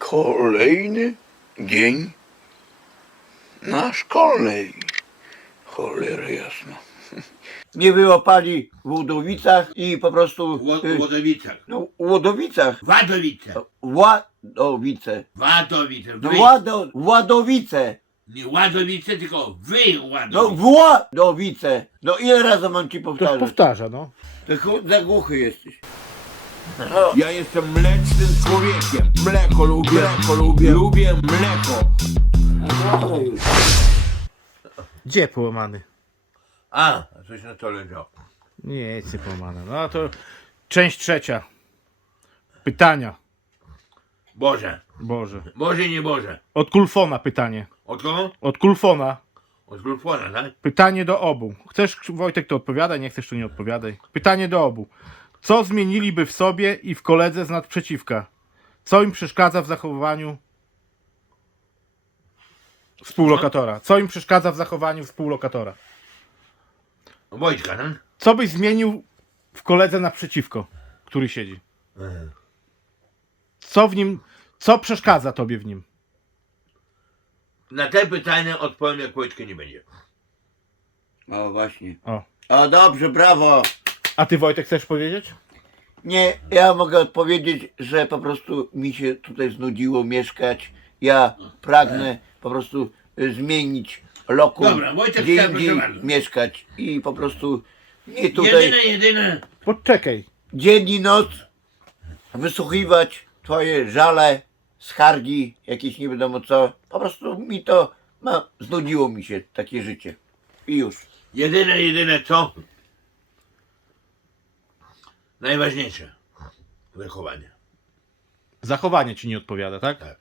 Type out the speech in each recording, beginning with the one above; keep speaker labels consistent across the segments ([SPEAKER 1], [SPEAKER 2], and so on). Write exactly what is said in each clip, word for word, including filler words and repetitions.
[SPEAKER 1] Kolejny dzień na szkolnej. Cholera jasna. Mnie wyłapali w Łodowicach i po prostu...
[SPEAKER 2] Ło-
[SPEAKER 1] y,
[SPEAKER 2] Łodowicach.
[SPEAKER 1] no, w Łodowicach.
[SPEAKER 2] Wadowice.
[SPEAKER 1] Ładowice.
[SPEAKER 2] Wadowice.
[SPEAKER 1] No,
[SPEAKER 2] Wy.
[SPEAKER 1] Łado, Ładowice.
[SPEAKER 2] Nie Ładowice, tylko wy
[SPEAKER 1] No
[SPEAKER 2] Ładowice.
[SPEAKER 1] Władowice. No ile razy mam ci
[SPEAKER 3] Ktoś
[SPEAKER 1] powtarzać?
[SPEAKER 3] powtarza, no.
[SPEAKER 1] Ty chu- za głuchy jesteś. No,
[SPEAKER 4] Ja jestem mlecznym człowiekiem. Mleko lubię, mleko lubię, lubię mleko.
[SPEAKER 3] Gdzie połamany?
[SPEAKER 2] A, coś na to leżało.
[SPEAKER 3] Nie, nic nie połamane. No to część trzecia. Pytania.
[SPEAKER 2] Boże.
[SPEAKER 3] Boże.
[SPEAKER 2] Boże, nie Boże.
[SPEAKER 3] Od Kulfona pytanie.
[SPEAKER 2] Od kogo?
[SPEAKER 3] Od Kulfona.
[SPEAKER 2] Od Grufona, tak?
[SPEAKER 3] Pytanie do obu. Chcesz, Wojtek, to odpowiadaj, nie chcesz, to nie odpowiadaj. Pytanie do obu. Co zmieniliby w sobie i w koledze z nadprzeciwka? Co im przeszkadza w zachowaniu współlokatora? Co im przeszkadza w zachowaniu współlokatora?
[SPEAKER 2] Wojtka, no?
[SPEAKER 3] Co byś zmienił w koledze naprzeciwko, który siedzi? Co w nim, co przeszkadza tobie w nim?
[SPEAKER 2] Na te pytania odpowiem, jak Wojtka nie będzie.
[SPEAKER 1] o właśnie.
[SPEAKER 3] O.
[SPEAKER 1] O dobrze, brawo.
[SPEAKER 3] A ty, Wojtek, chcesz powiedzieć?
[SPEAKER 1] Nie, ja mogę odpowiedzieć, że po prostu mi się tutaj znudziło mieszkać. Ja pragnę po prostu y, zmienić lokum,
[SPEAKER 2] Dobra, Wojciech,
[SPEAKER 1] gdzie
[SPEAKER 2] proszę
[SPEAKER 1] indziej
[SPEAKER 2] bardzo.
[SPEAKER 1] mieszkać i po prostu nie tutaj
[SPEAKER 2] Jedyne, jedyne.
[SPEAKER 3] Poczekaj.
[SPEAKER 1] dzień i noc wysłuchiwać twoje żale, skargi, jakieś nie wiadomo co. Po prostu mi to ma, znudziło mi się takie życie. I już.
[SPEAKER 2] Jedyne, jedyne co? Najważniejsze. Wychowanie.
[SPEAKER 3] Zachowanie ci nie odpowiada, tak?
[SPEAKER 2] Tak.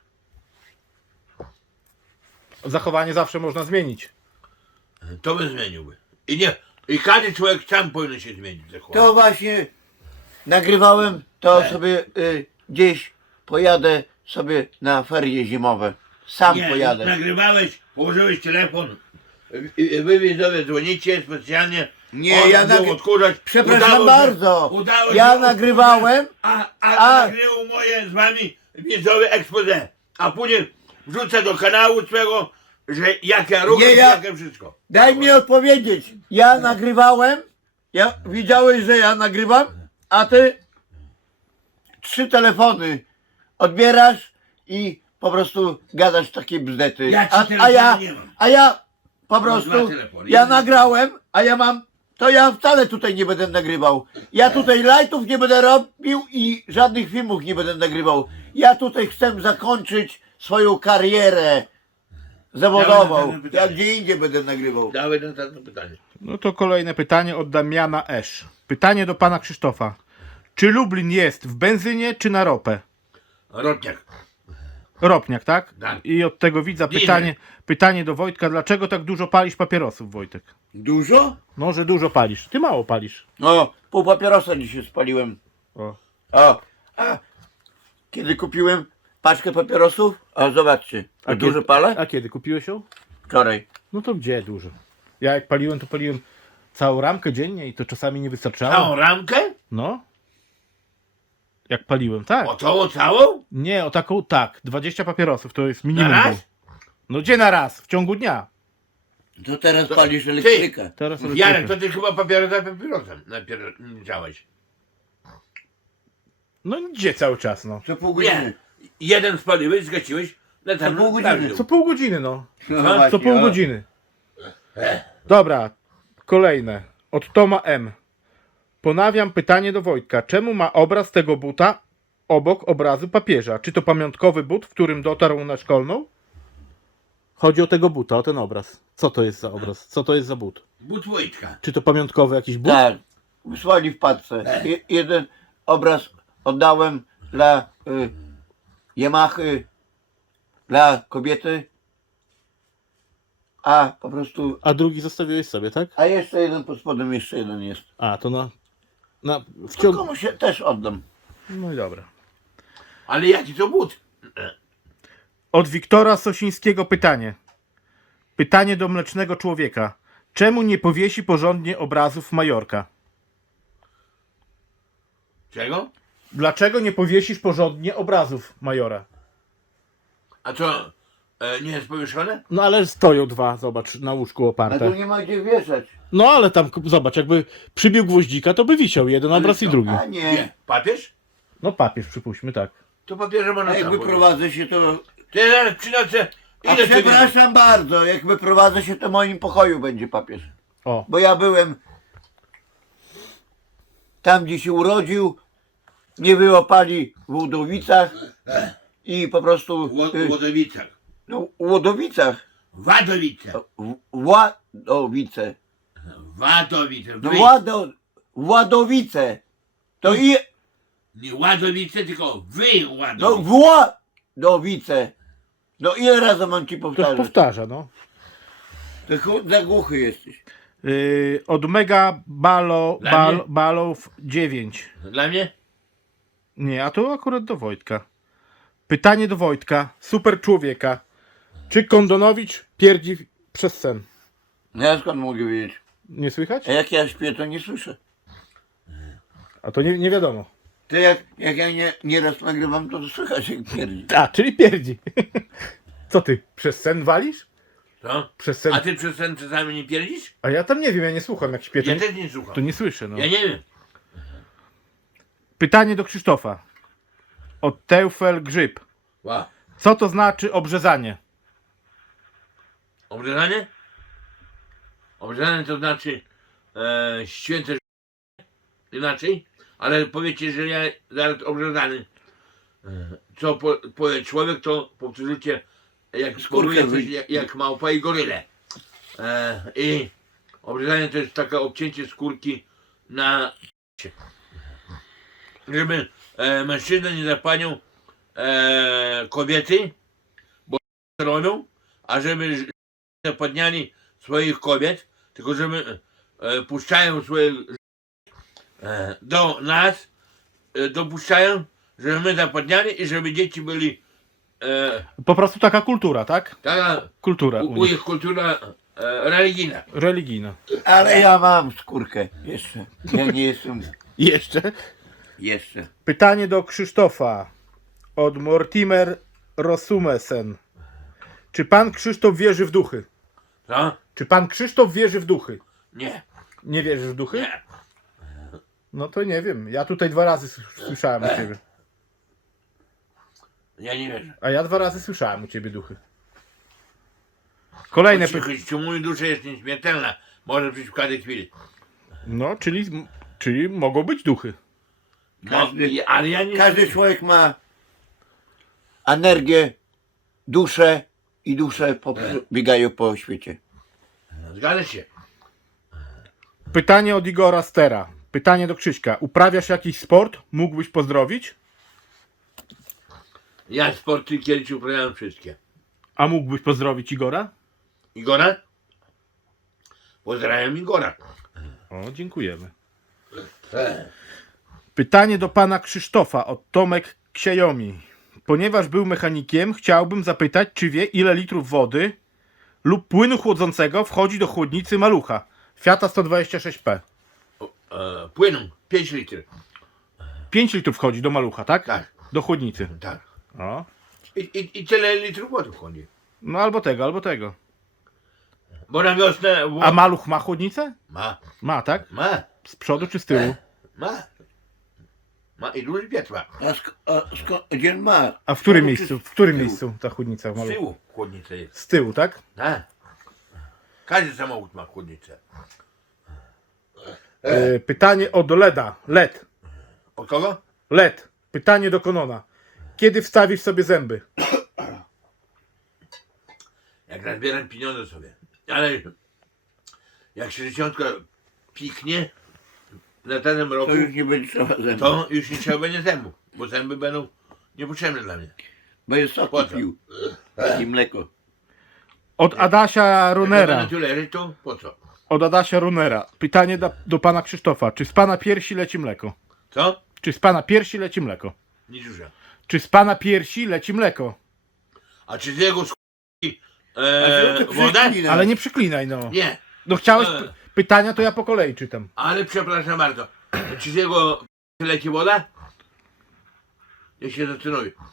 [SPEAKER 3] Zachowanie zawsze można zmienić.
[SPEAKER 2] To by zmieniłby. I nie. I każdy człowiek sam powinien się zmienić. Zachowanie.
[SPEAKER 1] To właśnie nagrywałem, to sobie y, gdzieś pojadę sobie na ferie zimowe. Sam
[SPEAKER 2] Nie,
[SPEAKER 1] pojadę.
[SPEAKER 2] nagrywałeś, położyłeś telefon, i- i wy widzowie dzwonicie specjalnie.
[SPEAKER 1] Nie,
[SPEAKER 2] on
[SPEAKER 1] ja
[SPEAKER 2] był
[SPEAKER 1] nagry-
[SPEAKER 2] odkurzać.
[SPEAKER 1] Przepraszam
[SPEAKER 2] Udało się-
[SPEAKER 1] bardzo.
[SPEAKER 2] udało
[SPEAKER 1] Ja
[SPEAKER 2] się
[SPEAKER 1] nagrywałem,
[SPEAKER 2] odkurzać, A, a,
[SPEAKER 1] a-
[SPEAKER 2] nagrywał moje z wami widzowie expose. A później wrzucę do kanału swego, że jak ja rucham,
[SPEAKER 1] Nie, ja-
[SPEAKER 2] jak ja wszystko.
[SPEAKER 1] daj mi odpowiedzieć. Ja nagrywałem, ja widziałeś, że ja nagrywam, a ty trzy telefony odbierasz i po prostu gadasz takie bzdety.
[SPEAKER 2] Ja trzy
[SPEAKER 1] a, a
[SPEAKER 2] telefony
[SPEAKER 1] ja,
[SPEAKER 2] nie mam.
[SPEAKER 1] a ja po
[SPEAKER 2] Mam
[SPEAKER 1] prostu,
[SPEAKER 2] dwa telefony.
[SPEAKER 1] ja
[SPEAKER 2] Jeden-
[SPEAKER 1] nagrałem, a ja mam, to ja wcale tutaj nie będę nagrywał. Ja tutaj lajtów nie będę robił i żadnych filmów nie będę nagrywał. Ja tutaj chcę zakończyć swoją karierę zawodową.
[SPEAKER 2] Dawaj na pytanie.
[SPEAKER 1] Ja gdzie indziej będę nagrywał.
[SPEAKER 2] Dawaj następne pytanie.
[SPEAKER 3] No to kolejne pytanie od Damiana Esz. Pytanie do pana Krzysztofa. Czy Lublin jest w benzynie czy na ropę?
[SPEAKER 2] Rotniak.
[SPEAKER 3] Ropniak, tak?
[SPEAKER 2] Tak.
[SPEAKER 3] I od tego widza
[SPEAKER 2] Diesel.
[SPEAKER 3] pytanie, pytanie do Wojtka. Dlaczego tak dużo palisz papierosów, Wojtek?
[SPEAKER 1] Dużo?
[SPEAKER 3] No, że dużo palisz. Ty mało palisz.
[SPEAKER 1] No, pół papierosa dzisiaj spaliłem.
[SPEAKER 3] O.
[SPEAKER 1] O, a kiedy kupiłem paczkę papierosów? A zobaczcie, a dużo
[SPEAKER 3] kiedy,
[SPEAKER 1] palę?
[SPEAKER 3] A kiedy kupiłeś ją?
[SPEAKER 1] Wczoraj.
[SPEAKER 3] No to gdzie dużo? Ja jak paliłem, to paliłem całą ramkę dziennie i to czasami nie wystarczało.
[SPEAKER 2] Całą ramkę?
[SPEAKER 3] No. Jak paliłem, tak.
[SPEAKER 2] O całą, całą?
[SPEAKER 3] Nie, o taką, tak. dwadzieścia papierosów to jest minimum.
[SPEAKER 2] Na raz?
[SPEAKER 3] było. No gdzie na raz? W ciągu dnia.
[SPEAKER 1] To teraz
[SPEAKER 2] To-
[SPEAKER 1] palisz elektrykę.
[SPEAKER 3] Teraz
[SPEAKER 2] Jarek, to ty chyba papiery za papierosem napierdalałeś.
[SPEAKER 3] No gdzie cały czas, no.
[SPEAKER 1] Co pół godziny.
[SPEAKER 2] Nie. Jeden spaliłeś, zgasiłeś, na
[SPEAKER 1] pół
[SPEAKER 2] ten
[SPEAKER 1] godziny.
[SPEAKER 3] Co pół godziny, no.
[SPEAKER 1] No
[SPEAKER 2] Co?
[SPEAKER 1] właśnie,
[SPEAKER 3] Co pół
[SPEAKER 1] o.
[SPEAKER 3] godziny. Dobra, kolejne. Od Toma M. Ponawiam pytanie do Wojtka. Czemu ma obraz tego buta obok obrazu papieża? Czy to pamiątkowy but, w którym dotarł na szkolną? Chodzi o tego buta, o ten obraz. Co to jest za obraz? Co to jest za but?
[SPEAKER 2] But Wojtka.
[SPEAKER 3] Czy to pamiątkowy jakiś but?
[SPEAKER 1] Tak, wysłali w paczce. Je, jeden obraz oddałem dla y, Yamahy, dla kobiety, a po prostu,
[SPEAKER 3] A drugi zostawiłeś sobie, tak?
[SPEAKER 1] a jeszcze jeden pod spodem, jeszcze jeden jest.
[SPEAKER 3] A, to na... na w
[SPEAKER 1] To
[SPEAKER 3] ciągu...
[SPEAKER 1] komuś się też oddam.
[SPEAKER 3] No i dobra.
[SPEAKER 2] Ale jaki to but?
[SPEAKER 3] Od Wiktora Sosińskiego pytanie. Pytanie do mlecznego człowieka. Czemu nie powiesi porządnie obrazów Majorka?
[SPEAKER 2] Czego?
[SPEAKER 3] Dlaczego nie powiesisz porządnie obrazów Majora?
[SPEAKER 2] A co, e, nie jest powieszone?
[SPEAKER 3] No ale stoją dwa, zobacz, na łóżku
[SPEAKER 1] A
[SPEAKER 3] oparte.
[SPEAKER 1] tu nie ma gdzie wieszać.
[SPEAKER 3] No ale tam, zobacz, jakby przybił gwoździka, to by wisiał jeden obraz i
[SPEAKER 2] co?
[SPEAKER 3] drugi.
[SPEAKER 1] A nie.
[SPEAKER 2] Nie. Papież?
[SPEAKER 3] No papież, przypuśćmy, tak.
[SPEAKER 2] To papieża
[SPEAKER 1] A
[SPEAKER 2] można
[SPEAKER 1] jak
[SPEAKER 2] tam powiesić.
[SPEAKER 1] wyprowadzę się, to...
[SPEAKER 2] To ja zaraz przynoszę.
[SPEAKER 1] A
[SPEAKER 2] Ile ty
[SPEAKER 1] przepraszam bardzo, jak wyprowadzę się, to w moim pokoju będzie papież.
[SPEAKER 3] O,
[SPEAKER 1] Bo ja byłem tam, gdzie się urodził, nie wyłapali w Łodowicach i po prostu...
[SPEAKER 2] w
[SPEAKER 1] y,
[SPEAKER 2] Łodowicach.
[SPEAKER 1] No, w Łodowicach.
[SPEAKER 2] Wadowice.
[SPEAKER 1] W- Władowice.
[SPEAKER 2] Wadowice.
[SPEAKER 1] No,
[SPEAKER 2] Wy.
[SPEAKER 1] Włado, Władowice. To i...
[SPEAKER 2] Nie Ładowice, tylko wy
[SPEAKER 1] No
[SPEAKER 2] Ładowice.
[SPEAKER 1] Władowice. No ile razy mam ci
[SPEAKER 3] ktoś
[SPEAKER 1] powtarzać?
[SPEAKER 3] powtarza, no.
[SPEAKER 1] Ty chu- za głuchy jesteś.
[SPEAKER 3] Yy, od Mega Balo,
[SPEAKER 2] Dla
[SPEAKER 3] bal,
[SPEAKER 2] mnie?
[SPEAKER 3] Balów dziewięć.
[SPEAKER 2] Dla mnie?
[SPEAKER 3] Nie, a to akurat do Wojtka. Pytanie do Wojtka, super człowieka. Czy Kondonowicz pierdzi przez sen?
[SPEAKER 1] No ja skąd mogę wiedzieć?
[SPEAKER 3] Nie słychać?
[SPEAKER 1] A jak ja śpię, to nie słyszę.
[SPEAKER 3] A to nie, nie wiadomo.
[SPEAKER 1] To jak, jak ja nie, nieraz nagrywam, to słychać jak pierdzi.
[SPEAKER 3] A, czyli pierdzi. Co ty, przez sen walisz?
[SPEAKER 2] Co?
[SPEAKER 3] Przez sen.
[SPEAKER 2] A ty przez ten czasami nie pierdzisz?
[SPEAKER 3] A ja tam nie wiem, ja nie słucham jak śpię. To
[SPEAKER 2] Ja
[SPEAKER 3] nie,
[SPEAKER 2] też nie słucham.
[SPEAKER 3] to nie słyszę, no.
[SPEAKER 2] Ja nie wiem.
[SPEAKER 3] Pytanie do Krzysztofa. Od Teufel Grzyb.
[SPEAKER 2] Wow.
[SPEAKER 3] Co to znaczy obrzezanie?
[SPEAKER 2] Obrzezanie? Obrzezanie to znaczy e, święte ż- inaczej, ale powiecie, że ja zaraz obrzezany. E, co po, powie człowiek, to powtórzycie jak spóruje coś
[SPEAKER 1] wyjdzie.
[SPEAKER 2] jak, jak małpa i goryle. E, I obrzezanie to jest takie obcięcie skórki na żeby e, mężczyzna nie zapaniał e, kobiety, bo robią, a żeby ż- nie podniali swoich kobiet, tylko żeby e, puszczają swoje e, do nas, e, dopuszczają, żeby my zapodniali i żeby dzieci byli e,
[SPEAKER 3] Po prostu taka kultura, tak?
[SPEAKER 2] taka
[SPEAKER 3] Kultura
[SPEAKER 2] u,
[SPEAKER 3] u
[SPEAKER 2] u
[SPEAKER 3] nich.
[SPEAKER 2] ich kultura e, religijna.
[SPEAKER 3] Religijna.
[SPEAKER 1] Ale ja mam skórkę. Jeszcze. Ja nie jestem.
[SPEAKER 3] Jeszcze.
[SPEAKER 1] Jeszcze.
[SPEAKER 3] Pytanie do Krzysztofa. Od Mortimer Rosumesen. Czy pan Krzysztof wierzy w duchy?
[SPEAKER 2] Co?
[SPEAKER 3] Czy pan Krzysztof wierzy w duchy?
[SPEAKER 2] Nie,
[SPEAKER 3] Nie wierzysz w duchy?
[SPEAKER 2] nie.
[SPEAKER 3] No to nie wiem. Ja tutaj dwa razy s- słyszałem u ciebie.
[SPEAKER 2] Ja nie wierzę.
[SPEAKER 3] A ja dwa razy słyszałem u ciebie duchy. Kolejne pytanie.
[SPEAKER 2] Czy mój dusza jest nieśmiertelna, może przyjść w każdej chwili.
[SPEAKER 3] No, czyli, czyli mogą być duchy.
[SPEAKER 2] No,
[SPEAKER 1] Każdy-
[SPEAKER 2] i- ale ja nie
[SPEAKER 1] Każdy człowiek ma energię, duszę i dusze po, biegają po świecie.
[SPEAKER 2] Zgadza się.
[SPEAKER 3] Pytanie od Igora Stera. Pytanie do Krzyśka. Uprawiasz jakiś sport? Mógłbyś pozdrowić?
[SPEAKER 2] Ja sporty kiedyś uprawiałem wszystkie.
[SPEAKER 3] A mógłbyś pozdrowić Igora?
[SPEAKER 2] Igora? Pozdrawiam Igora.
[SPEAKER 3] O, dziękujemy. Pytanie do pana Krzysztofa od Tomek Ksiajomi. Ponieważ był mechanikiem, chciałbym zapytać, czy wie, ile litrów wody lub płynu chłodzącego wchodzi do chłodnicy Malucha Fiata sto dwadzieścia sześć P.
[SPEAKER 2] O, e, płyną pięć litrów.
[SPEAKER 3] pięć litrów wchodzi do Malucha, tak?
[SPEAKER 2] Tak.
[SPEAKER 3] Do chłodnicy.
[SPEAKER 2] Tak.
[SPEAKER 3] O.
[SPEAKER 2] I, i, i tyle litrów wody wchodzi.
[SPEAKER 3] No albo tego, albo tego.
[SPEAKER 2] Bo na wiosnę...
[SPEAKER 3] A Maluch ma chłodnicę?
[SPEAKER 2] Ma,
[SPEAKER 3] Ma, tak?
[SPEAKER 2] ma,
[SPEAKER 3] Z przodu czy z tyłu?
[SPEAKER 2] ma. Ma i duży piec ma.
[SPEAKER 1] A, sk- a sk- gdzie on ma?
[SPEAKER 3] A w którym
[SPEAKER 1] Czy
[SPEAKER 3] miejscu?
[SPEAKER 1] z
[SPEAKER 3] W którym
[SPEAKER 1] tyłu?
[SPEAKER 3] miejscu ta chłodnica w
[SPEAKER 2] Z
[SPEAKER 3] Maluchu?
[SPEAKER 2] tyłu chłodnica jest.
[SPEAKER 3] Z tyłu, tak?
[SPEAKER 2] Tak. Każdy samochód ma chłodnicę.
[SPEAKER 3] E, pytanie od Leda. Led.
[SPEAKER 2] Od kogo?
[SPEAKER 3] Led. Pytanie do Konona. Kiedy wstawisz sobie zęby?
[SPEAKER 2] Jak nazbieram pieniądze sobie. Ale jak sześćdziesiątka piknie na danym roku,
[SPEAKER 1] To już nie będzie trzeba zębów.
[SPEAKER 2] to już nie trzeba będzie zębów, bo zęby będą niepotrzebne dla mnie.
[SPEAKER 1] Bo jest sok
[SPEAKER 2] Po co?
[SPEAKER 1] pił. I mleko.
[SPEAKER 3] Od Adasia
[SPEAKER 2] Jak
[SPEAKER 3] Runera.
[SPEAKER 2] będę tu leżeć, to po co?
[SPEAKER 3] Od Adasia Runera. Pytanie do, do pana Krzysztofa. Czy z pana piersi leci mleko?
[SPEAKER 2] Co?
[SPEAKER 3] Czy z pana piersi leci mleko?
[SPEAKER 2] Nic już.
[SPEAKER 3] Czy z pana piersi leci mleko?
[SPEAKER 2] A czy z jego skórki
[SPEAKER 1] A
[SPEAKER 2] e,
[SPEAKER 1] co ty
[SPEAKER 2] woda?
[SPEAKER 1] przeklinał?
[SPEAKER 3] Ale nie przyklinaj, no.
[SPEAKER 2] Nie.
[SPEAKER 3] No chciałeś
[SPEAKER 2] E.
[SPEAKER 3] p- pytania, to ja po kolei czytam.
[SPEAKER 2] Ale przepraszam bardzo. Czy z jego leci woda? Ja się zacynuję.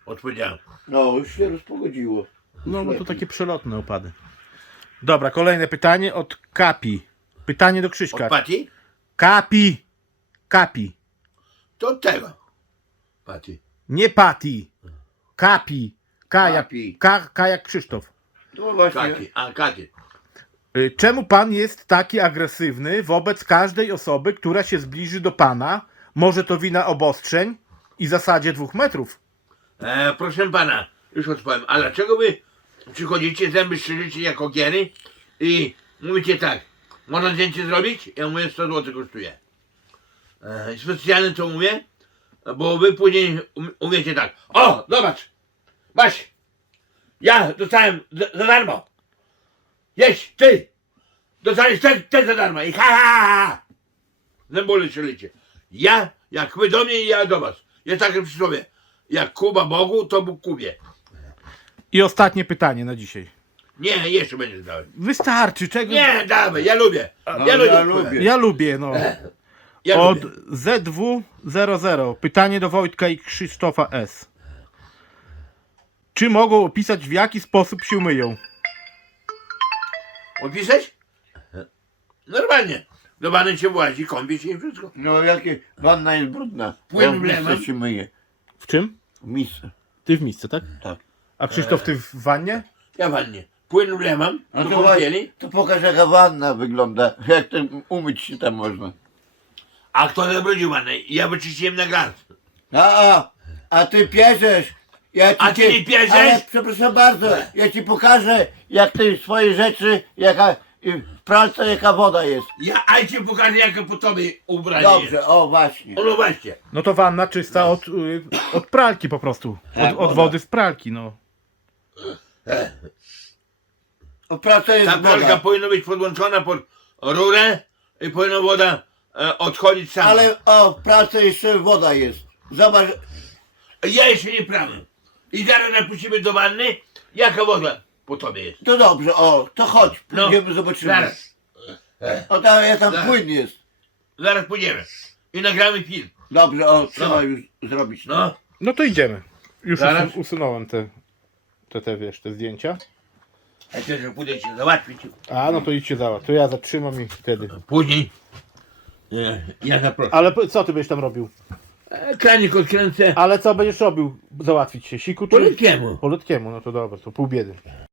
[SPEAKER 2] odpowiedziałem.
[SPEAKER 1] No, już się rozpogodziło.
[SPEAKER 3] No, no to takie przelotne opady. Dobra, kolejne pytanie od Kapi. Pytanie do Krzyśka.
[SPEAKER 2] Od Pati?
[SPEAKER 3] Kapi. Kapi.
[SPEAKER 2] To od tego. Pati.
[SPEAKER 3] Nie Pati. Kapi. K jak,
[SPEAKER 1] Kapi.
[SPEAKER 3] K, K jak Krzysztof.
[SPEAKER 1] No właśnie.
[SPEAKER 2] Kati. A, Kati.
[SPEAKER 3] Y, Czemu pan jest taki agresywny wobec każdej osoby, która się zbliży do pana? Może to wina obostrzeń i zasadzie dwóch metrów?
[SPEAKER 2] E, proszę pana, już odpowiem. A dlaczego wy przychodzicie, zęby szczerzycie jako giery i mówicie tak, można zdjęcie zrobić? Ja mówię, sto złotych kosztuje. E, specjalnie to mówię, bo wy później um- umiecie tak. O, zobacz, masz, ja dostałem za, za darmo. Jeść, ty, dostaniesz też, też za darmo. I ha, ha, ha, ha. Zębole szczelicie. Ja, jak wy do mnie i ja do was. Jest takie przysłowie. Jak Kuba Bogu, to Bóg Kubie.
[SPEAKER 3] I ostatnie pytanie na dzisiaj.
[SPEAKER 2] Nie, jeszcze będzie dałem.
[SPEAKER 3] Wystarczy, czego?
[SPEAKER 2] Nie, dawaj, ja lubię.
[SPEAKER 1] No,
[SPEAKER 2] ja lubię.
[SPEAKER 1] ja lubię.
[SPEAKER 3] Ja lubię, no.
[SPEAKER 2] Ja
[SPEAKER 3] Od
[SPEAKER 2] lubię.
[SPEAKER 3] Z W zero zero. Pytanie do Wojtka i Krzysztofa S. Czy mogą opisać, w jaki sposób się myją?
[SPEAKER 2] Opisać? Normalnie. Do wany się włazi, kąpie się i wszystko.
[SPEAKER 1] No jakie, wanna jest brudna.
[SPEAKER 2] Płyn
[SPEAKER 1] Ja w misce
[SPEAKER 2] wlewam.
[SPEAKER 1] się myję.
[SPEAKER 3] W czym?
[SPEAKER 1] W misce.
[SPEAKER 3] Ty w misce, tak?
[SPEAKER 1] Tak.
[SPEAKER 3] A Krzysztof, ty w wannie?
[SPEAKER 2] Ja wannie. Płyn wlewam,
[SPEAKER 1] No
[SPEAKER 2] do
[SPEAKER 1] to,
[SPEAKER 2] kąpieli.
[SPEAKER 1] to pokaż jaka wanna wygląda. Jak to umyć się tam można.
[SPEAKER 2] A kto zabrudził wannę? Ja wyczyściłem na gaz.
[SPEAKER 1] A, a, a ty pierzesz. Ja ci
[SPEAKER 2] A ty nie pierzesz?
[SPEAKER 1] Ale przepraszam bardzo, ja ci pokażę jak ty swoje rzeczy, jaka y, w pralce jaka woda jest.
[SPEAKER 2] Ja, a ci pokażę, jakie po tobie ubranie
[SPEAKER 1] Dobrze,
[SPEAKER 2] jest.
[SPEAKER 1] o właśnie.
[SPEAKER 2] O, no właśnie.
[SPEAKER 3] No to wanna czysta od, y, od pralki po prostu. Od,
[SPEAKER 1] Tak,
[SPEAKER 3] od
[SPEAKER 1] woda.
[SPEAKER 3] wody z pralki, no.
[SPEAKER 1] O pralce jest
[SPEAKER 2] Ta pralka
[SPEAKER 1] woda.
[SPEAKER 2] powinna być podłączona pod rurę i powinna woda e, odchodzić sama.
[SPEAKER 1] Ale o w pralce jeszcze woda jest. Zobacz,
[SPEAKER 2] Ja jeszcze nie prawy. I zaraz napuścimy do wanny, jaka woda po tobie jest.
[SPEAKER 1] to dobrze, o, to chodź,
[SPEAKER 2] No,
[SPEAKER 1] pójdziemy, zobaczymy.
[SPEAKER 2] zaraz.
[SPEAKER 1] O tam, ja tam
[SPEAKER 2] Zaraz.
[SPEAKER 1] płyn jest.
[SPEAKER 2] Zaraz pójdziemy. I nagramy film.
[SPEAKER 1] Dobrze, o, trzeba
[SPEAKER 2] No.
[SPEAKER 1] już zrobić.
[SPEAKER 2] No.
[SPEAKER 3] No to idziemy. Już
[SPEAKER 2] Zaraz.
[SPEAKER 3] usun- usunąłem te, te, te, wiesz, te zdjęcia.
[SPEAKER 2] A też pójdę cię załatwić.
[SPEAKER 3] A, no to idźcie za. To ja zatrzymam i wtedy.
[SPEAKER 2] Później. e, Ja zaproszę.
[SPEAKER 3] Ale po- co ty będziesz tam robił?
[SPEAKER 2] E, Kranik odkręcę.
[SPEAKER 3] Ale co będziesz robił? Załatwić się? Siku czy?
[SPEAKER 2] Po ludzkiemu.
[SPEAKER 3] Po ludzkiemu, no to dobra, to pół biedy.